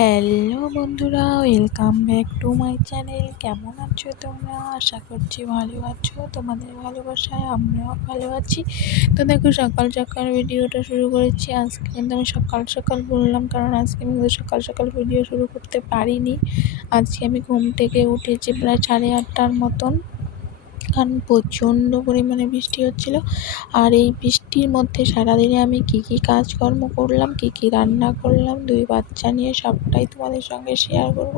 Hello বন্ধুরা, welcome back to my channel. কেমন আছো তোমরা? আশা করছি ভালো আছো। তোমাদের ভালোবাসায় আমরাও ভালো আছি। তো দেখো, সকাল সকাল ভিডিওটা শুরু করেছি। আজকে কিন্তু আমি সকাল সকাল বললাম, কারণ আজকে আমি সকাল সকাল ভিডিও শুরু করতে পারিনি। আজকে আমি ঘুম থেকে উঠেছি প্রায় 8:30টার মতন, কারণ প্রচণ্ড পরিমাণে বৃষ্টি হচ্ছিল। আর এই বৃষ্টির মধ্যে সারাদিনে আমি কী কী কাজকর্ম করলাম, কী কী রান্না করলাম, 2 বাচ্চা নিয়ে সবটাই তোমাদের সঙ্গে শেয়ার করব।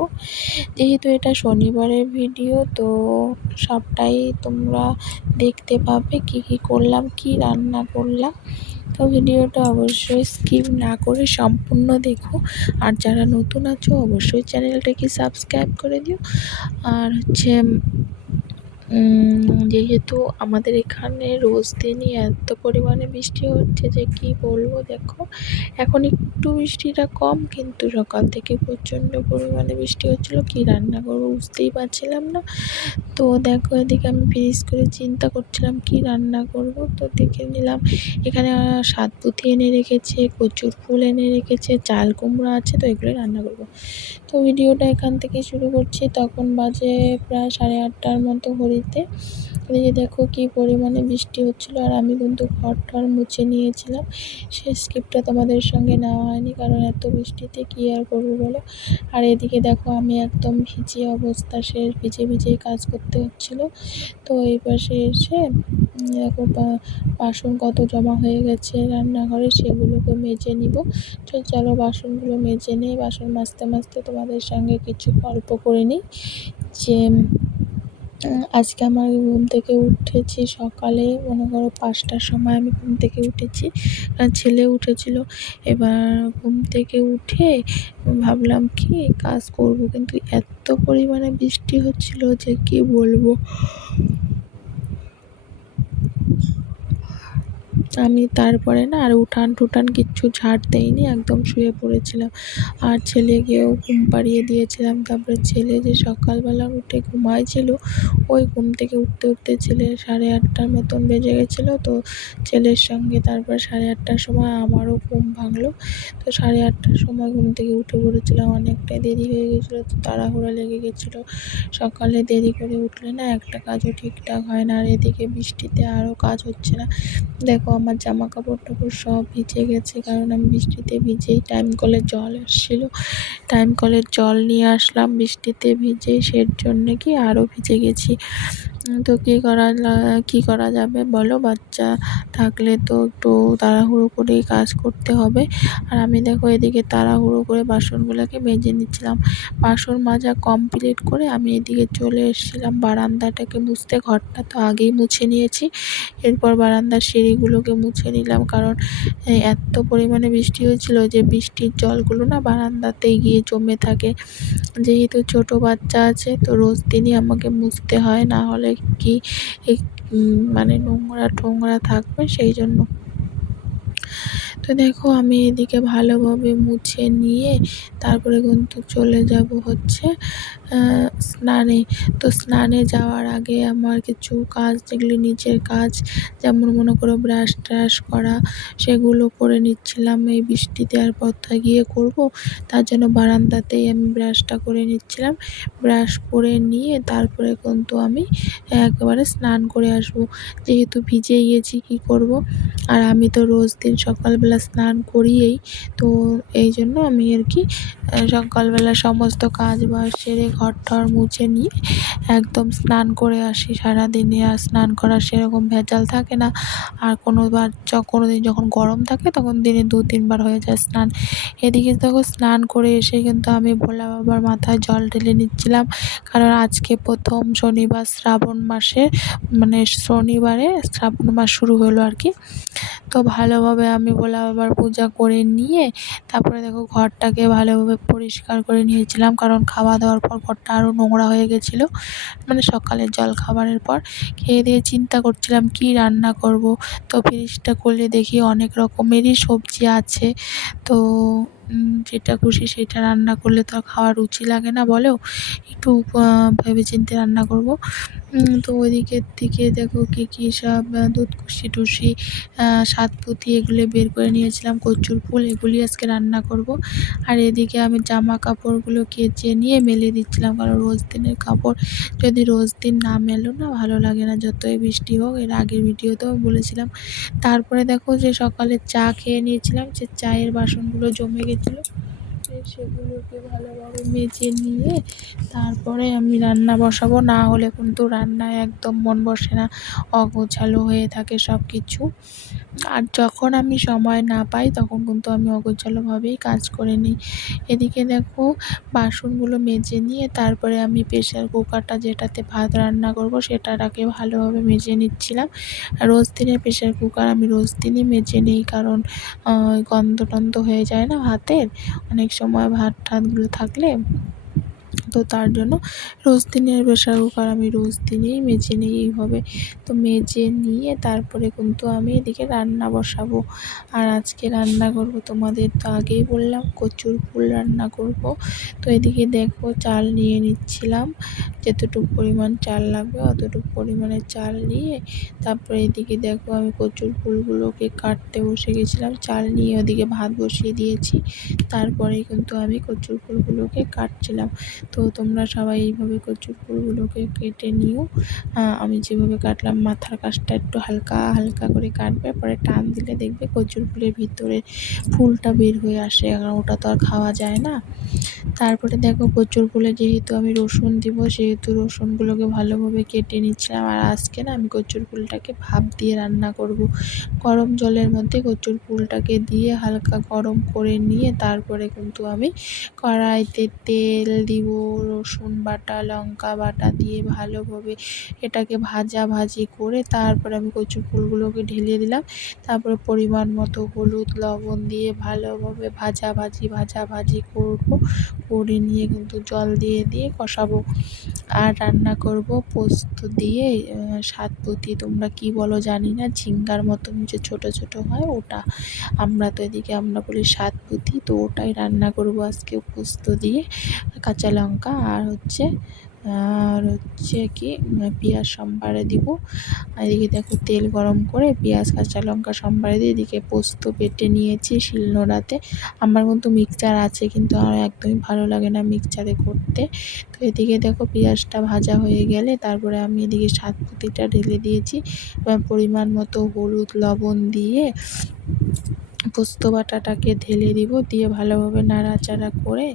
যেহেতু এটা শনিবারের ভিডিও, তো সবটাই তোমরা দেখতে পাবে, কী কী করলাম, কী রান্না করলাম। তো ভিডিওটা অবশ্যই স্কিপ না করে সম্পূর্ণ দেখো। আর যারা নতুন আছো অবশ্যই চ্যানেলটাকে সাবস্ক্রাইব করে দিও। আর যেহেতু আমাদের এখানে রোজ দিনই এত পরিমাণে বৃষ্টি হচ্ছে যে কি বলবো। দেখো, এখন একটু বৃষ্টিটা কম, কিন্তু সকাল থেকে প্রচণ্ড পরিমাণে বৃষ্টি হচ্ছিলো। কি রান্না করবো বুঝতেই পারছিলাম না। তো দেখো, এদিকে আমি ফ্রিজ করে চিন্তা করছিলাম কি রান্না করব। তো দেখে নিলাম এখানে সাতপুঁতি এনে রেখেছে, কচুর ফুল এনে রেখেছে, চাল কুমড়ো আছে, তো এগুলোই রান্না করব। তো ভিডিওটা এখান থেকে শুরু করছি। তখন বাজে প্রায় 8:30টার মতো ঘড়িতে। এদিকে দেখো কি পরিমাণে বৃষ্টি হচ্ছিলো, আর আমি কিন্তু ঘর টর মুছে নিয়েছিলাম। সেই স্কিপটা তোমাদের সঙ্গে নেওয়া হয়নি, কারণ এত বৃষ্টিতে কী আর করবো বলো। আর এদিকে দেখো আমি একদম ভিজে অবস্থা, শেষ ভিজে ভিজেই কাজ করতে হচ্ছিলো। তো এই পাশে এসে দেখো বাসন কত জমা হয়ে গেছে রান্নাঘরে, সেগুলোকে মেজে নিব। তো চলো বাসনগুলো মেজে নিই। বাসন মাজতে মাজতে তোমাদের সঙ্গে কিছু গল্প করে নিই। যে আজকে আমার ঘুম থেকে উঠেছি সকালে, মনে করো 5টার সময় আমি ঘুম থেকে উঠেছি, ছেলে উঠেছিল। এবার ঘুম থেকে উঠে ভাবলাম কি কাজ করব, কিন্তু এত পরিমাণে বৃষ্টি হচ্ছিল যে কি বলবো। আমি তারপরে না আর উঠান টুঠান কিচ্ছু ঝাড় দেইনি, একদম শুয়ে পড়েছিলাম। আর ছেলেকেও ঘুম পাড়িয়ে দিয়েছিলাম। তারপরে ছেলে যে সকালবেলা উঠে ঘুমাইছিল, ওই ঘুম থেকে উঠতে উঠতে ছেলের 8:30টার মতন বেজে গেছিলো। তো ছেলের সঙ্গে তারপর 8:30টার সময় আমারও ঘুম ভাঙলো। তো 8:30টার সময় ঘুম থেকে উঠে পড়েছিলাম। অনেকটাই দেরি হয়ে গেছিলো, তো তাড়াহুড়ো লেগে গেছিলো। সকালে দেরি করে উঠলে না একটা কাজও ঠিকঠাক হয় না। আর এদিকে বৃষ্টিতে আরও কাজ হচ্ছে না। দেখো আমার জামা কাপড় টাপড় সব ভিজে গেছে, কারণ আমি বৃষ্টিতে ভিজেই টাইম কলের জল এসেছিলো, টাইম কলের জল নিয়ে আসলাম বৃষ্টিতে ভিজে, সের জন্যে কি আরও ভিজে গেছি। তো কী করা যাবে বলো, বাচ্চা থাকলে তো একটু তাড়াহুড়ো করেই কাজ করতে হবে। আর আমি দেখো এদিকে তাড়াহুড়ো করে বাসনগুলোকে মেজে নিচ্ছিলাম। বাসন মাজা কমপ্লিট করে আমি এদিকে চলে এসেছিলাম বারান্দাটাকে মুছতে। ঘরটা তো আগেই মুছে নিয়েছি, এরপর বারান্দার সিঁড়িগুলোকে মুছে নিলাম, কারণ এত পরিমাণে বৃষ্টি হয়েছিল যে বৃষ্টির জলগুলো না বারান্দাতেই গিয়ে জমে থাকে। যেহেতু ছোট বাচ্চা আছে, তো রোজ দিনই আমাকে মুছতে হয়, না হলে কি মানে নোংরা টোংরা থাকবে, সেই জন্য। তো দেখো আমি এদিকে ভালোভাবে মুছে নিয়ে তারপরে কিন্তু চলে যাব হচ্ছে স্নানে। তো স্নানে যাওয়ার আগে আমার কিছু কাজ, যেগুলি নিজের কাজ, যেমন মনে করো ব্রাশ ট্রাশ করা, সেগুলো করে নিচ্ছিলাম। এই বৃষ্টিতে আর কোথায় গিয়ে করব, তার জন্য বারান্দাতেই আমি ব্রাশটা করে নিচ্ছিলাম। ব্রাশ করে নিয়ে তারপরে কিন্তু আমি একেবারে স্নান করে আসব, যেহেতু ভিজে গিয়েছি কী করব। আর আমি তো রোজ দিন সকালবেলা স্নান করিই, তো এই জন্য আমি আর কি সকালবেলা সমস্ত কাজ বাজ সেরে ঘর টর মুছে নিয়ে একদম স্নান করে আসি। সারাদিনে আর স্নান করার সেরকম ভেজাল থাকে না। আর কোনো দিন যখন গরম থাকে তখন দিনে 2-3 বার হয়ে যায় স্নান। এদিকে দেখো স্নান করে এসে কিন্তু আমি ভোলা বাবার মাথায় জল ঢেলে নিচ্ছিলাম, কারণ আজকে প্রথম শনিবার শ্রাবণ মাসে, মানে শনিবারে শ্রাবণ মাস শুরু হলো আর কি। তো ভালোভাবে আমি ভোলা বাবার পূজা করে নিয়ে তারপরে দেখো ঘরটাকে ভালোভাবে পরিষ্কার করে নিয়েছিলাম, কারণ খাওয়া দাওয়ার পর ঘরটা আরও নোংরা হয়ে গেছিলো, মানে সকালের জল খাবারের পর। খেয়ে দিয়ে চিন্তা করছিলাম কি রান্না করব। তো ফ্রিজটা খুলে দেখি অনেক রকমেরই সবজি আছে। তো যেটা খুশি সেটা রান্না করলে তো আর খাওয়ার রুচি লাগে না বলো? একটু ভেবেচিন্তে রান্না করব। তো ওইদিকের থেকে দেখো কী সব দুধকুশি সাতপুঁতি এগুলো বের করে নিয়েছিলাম, কচুর ফুল এগুলি আজকে রান্না করব। আর এদিকে আমি জামা কাপড়গুলো কেচে নিয়ে মেলে দিচ্ছিলাম, কারণ রোজ দিনের কাপড় যদি রোজ দিন না মেলো না ভালো লাগে না, যতই বৃষ্টি হোক। এর আগের ভিডিওতেও বলেছিলাম। তারপরে দেখো যে সকালে চা খেয়ে নিয়েছিলাম, যে চায়ের বাসনগুলো জমে গেছিলো, সেগুলোকে ভালোভাবে মেজে নিয়ে তারপরে আমি রান্না বসাবো। না হলে কিন্তু রান্নায় একদম মন বসে না, অগোছালো হয়ে থাকে সব কিছু। আর যখন আমি সময় না পাই তখন কিন্তু আমি অগোছালোভাবেই কাজ করে নিই। এদিকে দেখো বাসনগুলো মেজে নিয়ে তারপরে আমি প্রেসার কুকারটা যেটাতে ভাত রান্না করব সেটাকে ভালোভাবে মেজে নিচ্ছিলাম। রোজ দিনের প্রেসার কুকার আমি রোজ দিনই মেজে নিই, কারণ গন্ধ টন্ধ হয়ে যায় না ভাতের অনেক সময় ভাত ঠাতগুলো থাকলে। তো তার জন্য রোজ দিনের প্রেসার কুকার আমি রোজ দিনেই মেজে নিই এইভাবে। তো মেজে নিয়ে তারপরে কিন্তু আমি এদিকে রান্না বসাবো। আর আজকে রান্না করব, তোমাদের তো আগেই বললাম কচুর ফুল রান্না করব। তো এদিকে দেখো চাল নিয়ে নিচ্ছিলাম, যতটুকু পরিমাণ চাল লাগবে অতটুকু পরিমাণের চাল নিয়ে তারপরে এদিকে দেখো আমি কচুর ফুলগুলোকে কাটতে বসে গেছিলাম। চাল নিয়ে ওদিকে ভাত বসিয়ে দিয়েছি, তারপরে কিন্তু আমি কচুর ফুলগুলোকে কাটছিলাম। তো তোমরা সবাই এইভাবে কচুর ফুলগুলোকে কেটে নিও। আমি যেভাবে কাটলাম মাথার কাছটা একটু হালকা হালকা করে কাটবে, পরে টান দিলে দেখবে কচুর ফুলের ভিতরে ফুলটা বের হয়ে আসে, কারণ ওটা তো আর খাওয়া যায় না। তারপরে দেখো কচুর ফুলে যেহেতু আমি রসুন দিব, সেহেতু রসুনগুলোকে ভালোভাবে কেটে নিচ্ছিলাম। আর আজকে না আমি কচুর ফুলটাকে ভাপ দিয়ে রান্না করব। গরম জলের মধ্যে কচুর ফুলটাকে দিয়ে হালকা গরম করে নিয়ে তারপরে কিন্তু আমি কড়াইতে তেল দিব, রসুন বাটা লঙ্কা বাটা দিয়ে ভালোভাবে এটাকে ভাজি করে তারপরে আমি কচুর ফুলগুলোকে ঢেলে দিলাম। তারপরে পরিমাণ মতো হলুদ লবণ দিয়ে ভালোভাবে ভাজি করব, করে নিয়ে কিন্তু জল দিয়ে কষাবো। আর রান্না করব পোস্ত দিয়ে সাতপুঁতি, তোমরা কি বলো জানি না, ঝিঙ্গার মতন যে ছোট ছোট হয় ওটা, আমরা তো এদিকে আমরা বলি সাতপুঁতি। তো ওটাই রান্না করব আজকে পোস্ত দিয়ে, কাঁচা লঙ্কা আর হচ্ছে কি পেঁয়াজ সম্বারে দিব। আর এদিকে দেখো তেল গরম করে পেঁয়াজ কাঁচা লঙ্কা সম্বারে দিয়ে এদিকে পোস্ত বেটে নিয়েছি শিলনোড়াতে। আমার কিন্তু মিক্সচার আছে, কিন্তু আমার একদমই ভালো লাগে না মিক্সচারে করতে। তো এদিকে দেখো পেঁয়াজটা ভাজা হয়ে গেলে তারপরে আমি এদিকে সাতপুঁতিটা ঢেলে দিয়েছি। এবার পরিমাণ মতো হলুদ লবণ দিয়ে পোস্ত বাটাটাকে ঢেলে দিব, দিয়ে ভালোভাবে নাড়াচাড়া করে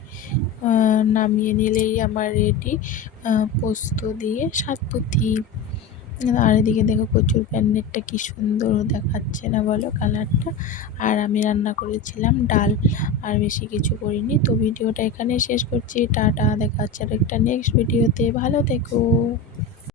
নামিয়ে নিলেই আমার রেডি পোস্ত দিয়ে সাতপুঁতি। আর এদিকে দেখো কচুর প্যান্ডেটটা কি সুন্দর দেখাচ্ছে না বলো কালারটা। আর আমি রান্না করেছিলাম ডাল, আর বেশি কিছু করিনি। তো ভিডিওটা এখানে শেষ করছি, টাটা, দেখা হচ্ছে আর একটা নেক্সট ভিডিওতে, ভালো থেকো।